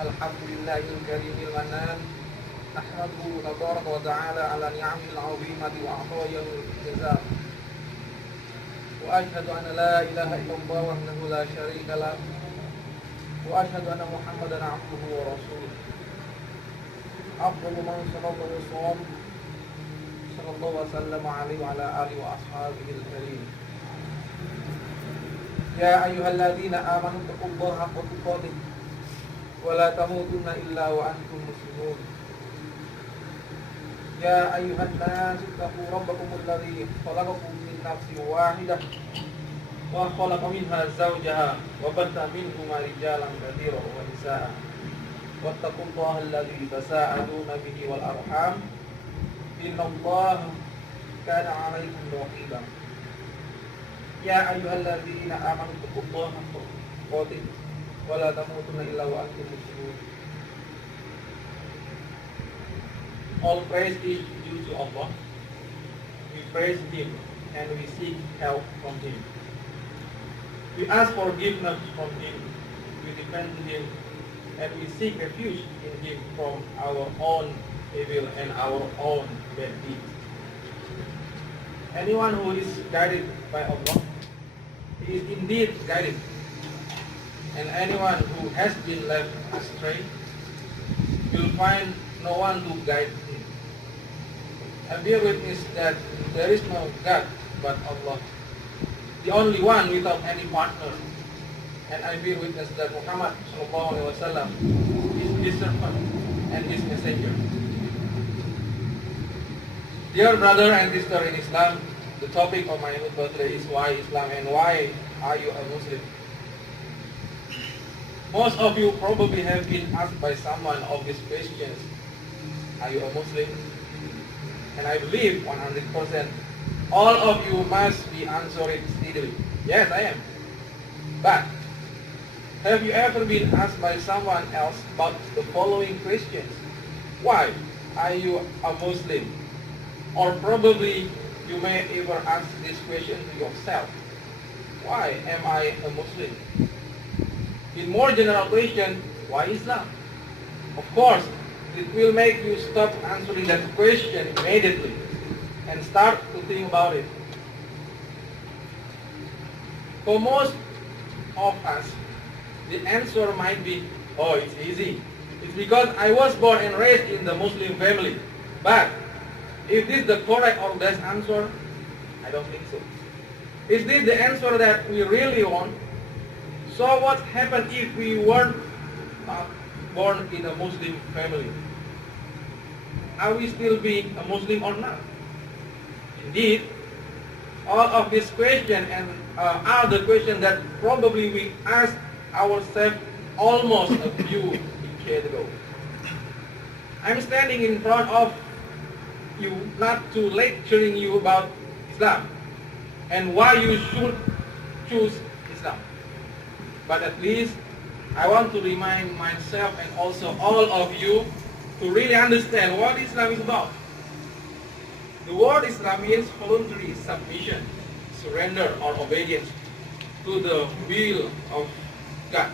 الحمد لله الكريم المنان نحمده تبارك وتعالى على نعمه العظيمة وعطايا الجزاء وأشهد أن لا إله إلا الله وحده لا شريك له وأشهد أن محمدا عبده ورسوله أفضل من صلى الله وسلم صلى الله وسلم عليه وعلى آله وأصحابه الكريم يا أيها الذين آمنوا اتقوا الله حق تقاته ولا تموتن إلا وأنتم مسلمون يا أيها الناس اتقوا ربكم الذي خلقكم من نفس واحدة وخلق منها زوجها وبث منهما رجالا كثيرا ونساء واتقوا الله الذي تساءلون به والأرحام إن الله كان عليكم رقيبا يا أيها الذين آمنوا اتقوا الله حق تقاته ولا تموتن إلا وأنتم مسلمون. All praise is due to Allah. We praise Him and we seek help from Him. We ask forgiveness from Him. We depend on Him and we seek refuge in Him from our own evil and our own bad deeds. Anyone who is guided by Allah, he is indeed guided. And anyone who has been left astray will find no one to guide him. I bear witness that there is no God but Allah, the only one without any partner. And I bear witness that Muhammad ﷺ is His servant and His messenger. Dear brother and sister in Islam, the topic of my khutbah today is why Islam and why are you a Muslim? Most of you probably have been asked by someone of these questions. Are you a Muslim? And I believe 100% all of you must be answering steadily. Yes, I am. But have you ever been asked by someone else about the following questions? Why are you a Muslim? Or probably you may ever ask this question to yourself. Why am I a Muslim? In more general question, why Islam? Of course, it will make you stop answering that question immediately and start to think about it. For most of us, the answer might be, oh, it's easy. It's because I was born and raised in the Muslim family. But is this the correct or best answer? I don't think so. Is this the answer that we really want? So what happened if we weren't born in a Muslim family? Are we still being a Muslim or not? Indeed, all of these questions are the questions that probably we asked ourselves almost a few decades ago. I'm standing in front of you not to lecturing you about Islam and why you should choose Islam. But at least I want to remind myself and also all of you to really understand what Islam is about. The word Islam means voluntary submission, surrender or obedience to the will of God.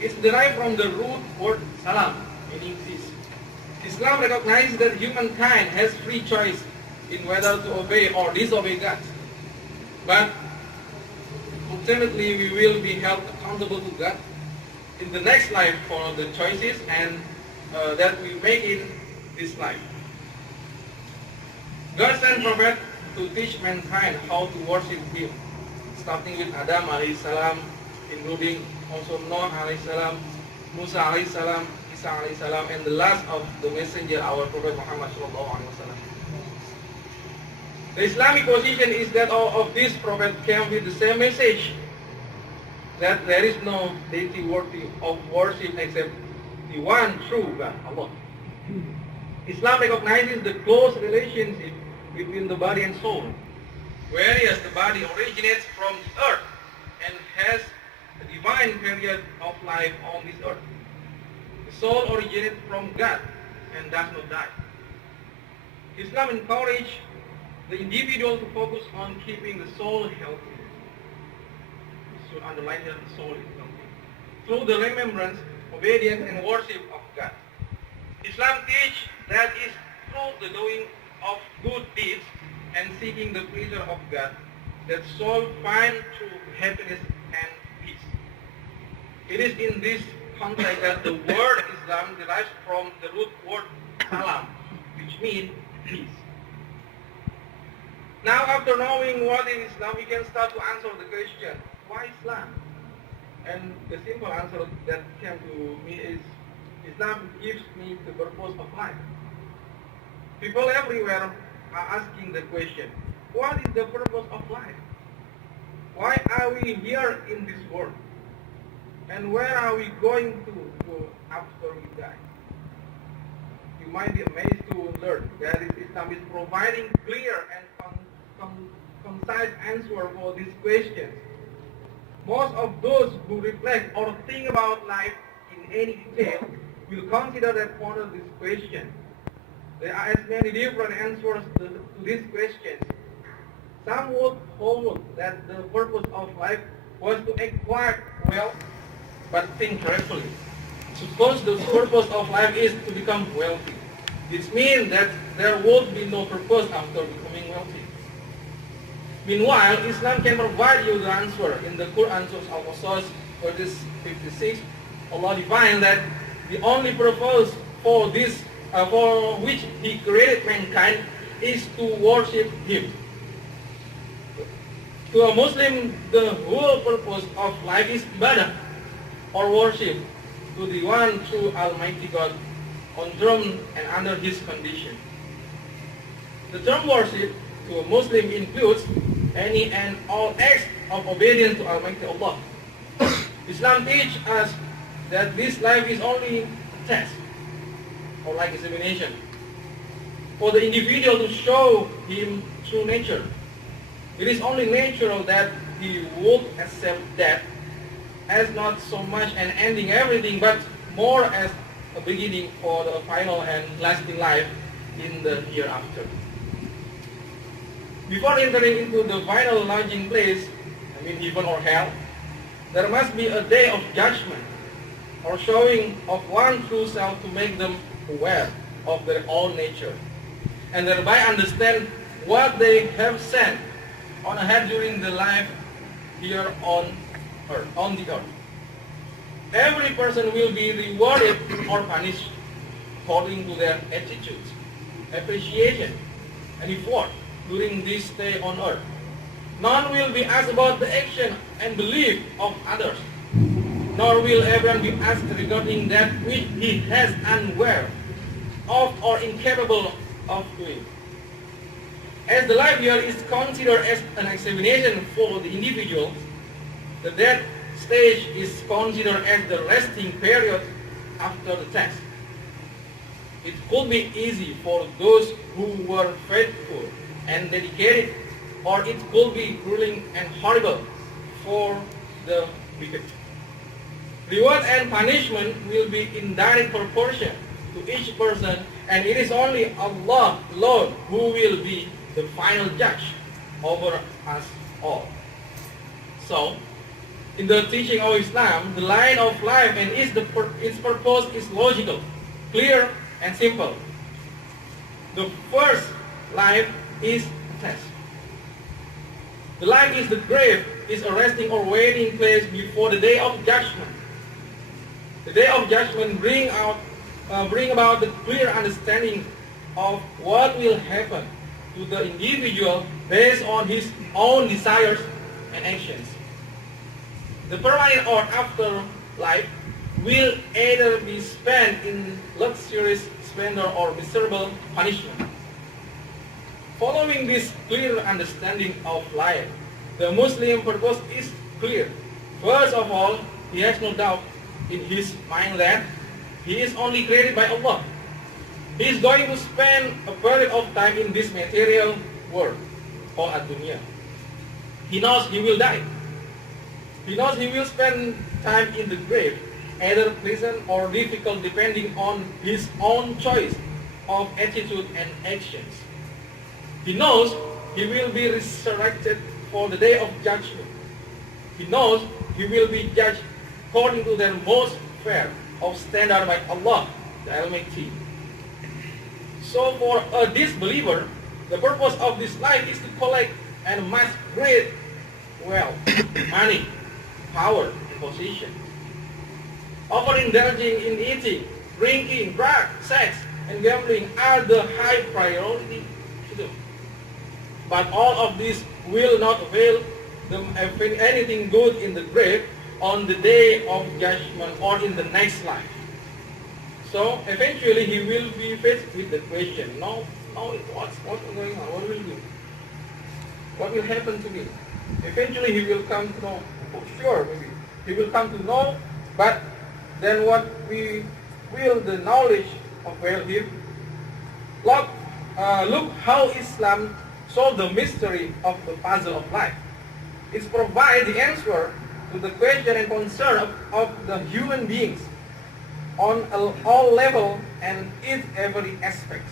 It's derived from the root word salam, meaning peace. Islam recognizes that humankind has free choice in whether to obey or disobey God. But ultimately, we will be held accountable to God in the next life for the choices and that we make in this life. God sent prophet to teach mankind how to worship Him, starting with Adam alayhi salam, including also Noah alayhi salam, Musa alayhi salam, Isa alayhi salam, and the last of the messenger, our Prophet Muhammad sallallahu alaihi wasallam. The Islamic position is that all of these prophets came with the same message, that there is no deity worthy of worship except the one true God, Allah. Islam recognizes the close relationship between the body and soul, whereas the body originates from the earth and has a divine period of life on this earth. The soul originates from God and does not die. Islam encourages the individual to focus on keeping the soul healthy. So underline that the soul is healthy. through the remembrance, obedience, and worship of God. Islam teaches that is through the doing of good deeds and seeking the pleasure of God that soul find true happiness and peace. It is in this context that the word Islam derives from the root word salam, which means peace. Now, after knowing what is Islam, we can start to answer the question, why Islam? And the simple answer that came to me is, Islam gives me the purpose of life. People everywhere are asking the question, what is the purpose of life? Why are we here in this world? And where are we going to go after we die? You might be amazed to learn that Islam is providing clear and concise answer for these questions. Most of those who reflect or think about life in any detail will consider that ponder this question. There are as many different answers to these questions. Some would hold that the purpose of life was to acquire wealth, but think carefully. Suppose the purpose of life is to become wealthy. This means that there would be no purpose after becoming wealthy. Meanwhile, Islam can provide you the answer. In the Quran, Surah Al-Qasas, verse 56, Allah defines that the only purpose for which He created mankind is to worship Him. To a Muslim, the whole purpose of life is ibadah, or worship, to the one true Almighty God, on throne and under His condition. The term worship to a Muslim includes any and all acts of obedience to Almighty Allah. Islam teaches us that this life is only a test, or like examination, for the individual to show him true nature. It is only natural that he would accept death as not so much an ending everything, but more as a beginning for the final and lasting life in the hereafter. Before entering into the final lodging place, heaven or hell, there must be a day of judgment, or showing of one true self to make them aware of their own nature, and thereby understand what they have sent on ahead during the life here on the earth. Every person will be rewarded or punished according to their attitudes, appreciation, and effort during this stay on earth. None will be asked about the action and belief of others, nor will everyone be asked regarding that which he has unaware of or incapable of doing. As the life here is considered as an examination for the individual, the death stage is considered as the resting period after the test. It could be easy for those who were faithful and dedicated, or it could be grueling and horrible for the wicked. Reward and punishment will be in direct proportion to each person, and it is only Allah alone who will be the final judge over us all. So, in the teaching of Islam, the line of life and its purpose is logical, clear, and simple. The first life is a test. The life is the grave, is a resting or waiting place before the day of judgment. The day of judgment bring about the clear understanding of what will happen to the individual based on his own desires and actions. The permanent or afterlife will either be spent in luxurious splendor or miserable punishment. Following this clear understanding of life, the Muslim purpose is clear. First of all, he has no doubt in his mind that he is only created by Allah. He is going to spend a period of time in this material world, called dunya. He knows he will die. He knows he will spend time in the grave, either pleasant or difficult depending on his own choice of attitude and actions. He knows he will be resurrected for the day of judgment. He knows he will be judged according to their most fair of standard by Allah, the Almighty. So for a disbeliever, the purpose of this life is to collect and amass great wealth, money, power, and position. Overindulging in eating, drinking, drugs, sex, and gambling are the high priority to them. But all of this will not avail them anything good in the grave, on the day of judgment, or in the next life. So eventually he will be faced with the question, no, what's going on? What will do? What will happen to me? Eventually he will come to know, for sure maybe. He will come to know, but then what will the knowledge avail him? Look how Islam solved the mystery of the puzzle of life. It provides the answer to the question and concern of the human beings on all levels and in every aspect.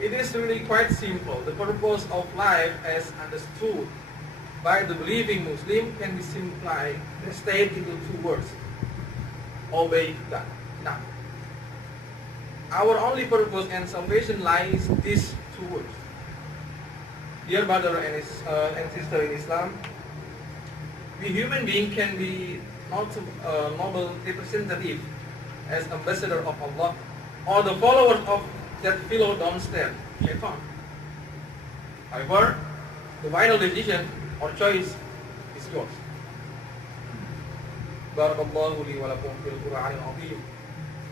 It is really quite simple. The purpose of life as understood by the believing Muslim can be simplified and stated into two words. Obey God. Now, our only purpose and salvation lies in these two words. Dear brother and sister in Islam, we human beings can be not noble representative as ambassador of Allah, or the followers of that fellow downstairs, Shaitan. However, the final decision or choice is yours. Barakallahu li wa lakum fil Qur'anil azim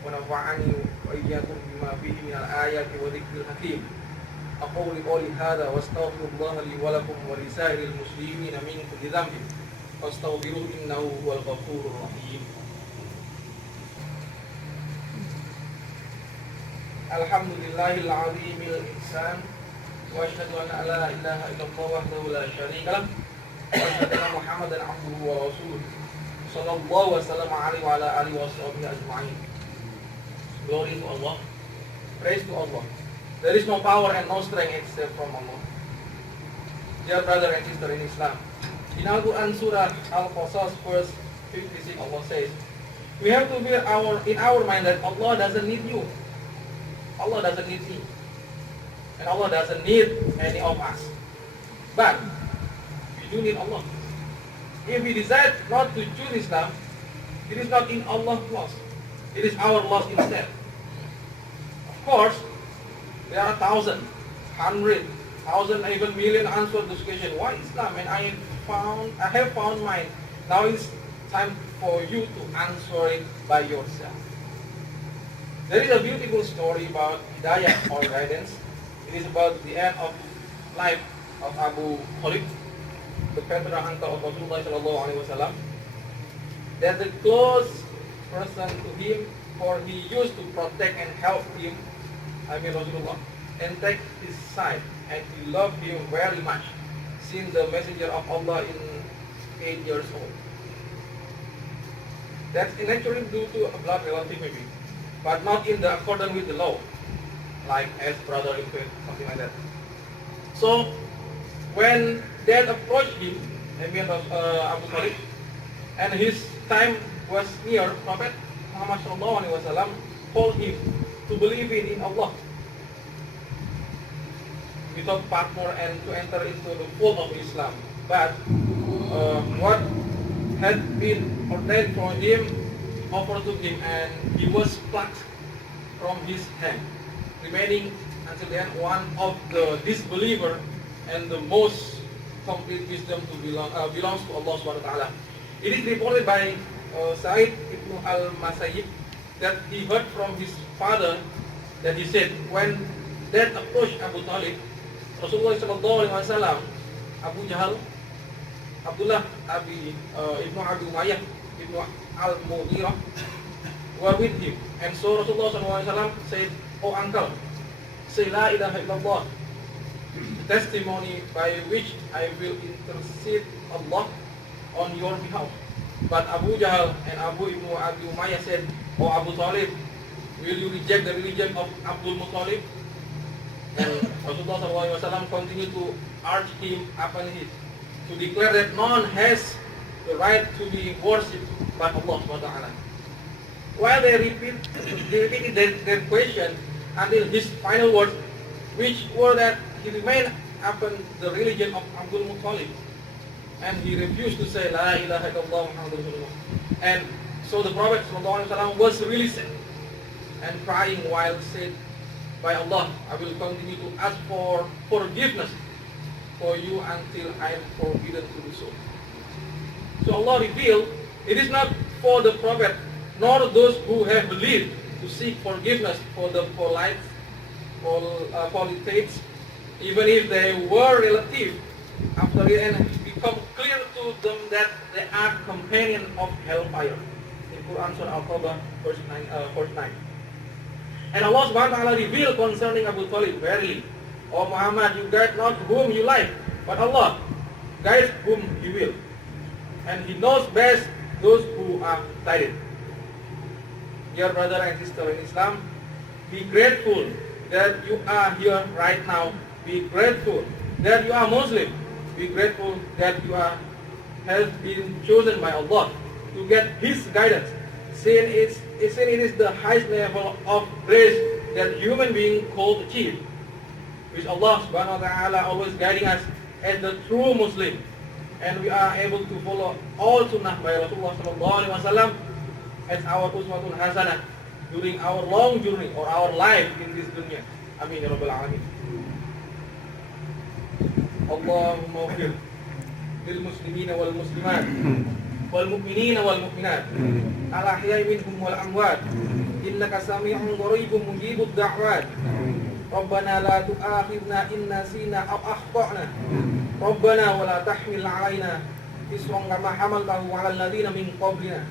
wa nafa'ani wa iyyakum bima fihi min al-ayati wa dhikril hakim. Aqulu qawli hadha wa astaghfirullaha li wa lakum wa li sa'iril muslimin min kulli dhanbin fastaghfiruhu innahu huwal ghafurur rahim. Alhamdulillahil azimil ihsan wa asyhadu anna la ilaha illallah wahdahu la syarika lah wa asyhadu anna Muhammadan abduhu wa rasuluh sallallahu wasallam alaihi wa ala alihi wa sahbihi ajma'in. Glory to Allah, praise to Allah. There is no power and no strength except from Allah. Dear brother and sister in Islam, in Al-Quran Surah Al-Qasas verse 56, Allah says, we have to bear in our mind that Allah doesn't need you. Allah doesn't need me. And Allah doesn't need any of us. But we do need Allah. If we decide not to choose Islam, it is not in Allah's loss. It is our loss instead. Of course, there are thousands, hundreds, thousand, even million answers to this question. Why Islam? And I have found mine. Now it's time for you to answer it by yourself. There is a beautiful story about hidayah or guidance. It is about the end of life of Abu Talib, the paternal uncle of Rasulullah sallallahu alaihi wasallam. That the close person to him, for he used to protect and help him, Rasulullah, and take his side, and he loved him very much, since the messenger of Allah in 8 years old. That's naturally due to a blood relative maybe, but not in the accordance with the law, like as brother in faith, something like that. So when death approached him, Abu Talib, and his time was near, Prophet Muhammad sallallahu alaihi wasallam told him to believe in Allah without partner and to enter into the fold of Islam. But what had been ordained for him overtook him, and he was plucked from his hand, remaining until then one of the disbeliever, and the most complete wisdom belongs to Allah subhanahu wa ta'ala. It is reported by Sa'id ibn al-Musayyib that he heard from his father that he said, when death approached Abu Talib, Rasulullah sallallahu alaihi wasallam, Abu Jahal, Abdullah ibn Abi Umayyah ibn al-Mughirah were with him. And so Rasulullah sallallahu alaihi wasallam said, "Oh uncle, say la ilaha illallah, the testimony by which I will intercede Allah on your behalf." But Abu Jahal and Abu ibn Abi Umayyah said, "Oh Abu Talib, will you reject the religion of Abdul Muttalib?" And Rasulullah SAW continued to urge him upon it, to declare that none has the right to be worshipped by Allah subhanahu wa ta'ala. While they repeated their question until his final words, which were that he remained upon the religion of Abdul Muttalib, and he refused to say La ilaha illallah Muhammadur Rasulullah. And so the Prophet ﷺ was really sad and crying while said, by Allah, I will continue to ask for forgiveness for you until I am forbidden to do so. So Allah revealed, it is not for the Prophet nor those who have believed to seek forgiveness for the polities, even if they were relative. After the end, it become clear to them that they are companions of hellfire. In Quran Surah Al-Khutbah, verse 9. And Allah subhanahu wa ta'ala revealed concerning Abu Talib, verily, O Muhammad, you guide not whom you like, but Allah guides whom He will. And He knows best those who are guided. Dear brother and sister in Islam, be grateful that you are here right now. Be grateful that you are Muslim. Be grateful that you have been chosen by Allah to get His guidance. Since it is the highest level of grace that human being could achieve, which Allah subhanahu wa ta'ala always guiding us as the true Muslim, and we are able to follow all sunnah by Rasulullah sallallahu alaihi wasallam as our uswatun hasanah during our long journey or our life in this dunya. Amin ya rabbal alamin. Allahumma ighfir lil muslimina wal muslimat wal mu'minina wal mu'minat al ahya'i minhum wal amwat innaka sami'un qaribun mujibud da'wat. Rabbana la tu'akhidna in nasina aw akhtana. Rabbana wa la tahmil 'alaina isran kama hamaltahu 'alal ladzina min qablina.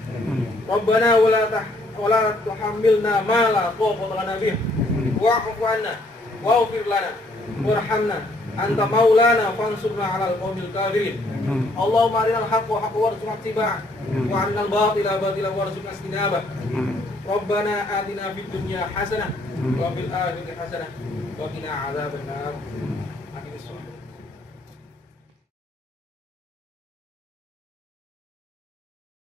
Rabbana wa la tuhammilna ma la taqata lana bih. Wa'fu 'anna waghfir lana warhamna anta maulana fansurna 'alal qaumil kafirin. Allahumma arinal haqqa haqqan warzuqna ittiba'ah wa arinal batila batilan warzuqna ijtinabah. Rabbana atina fid dunya hasanah wa fil akhirati hasanah wa qina 'adzaban nar. Amin.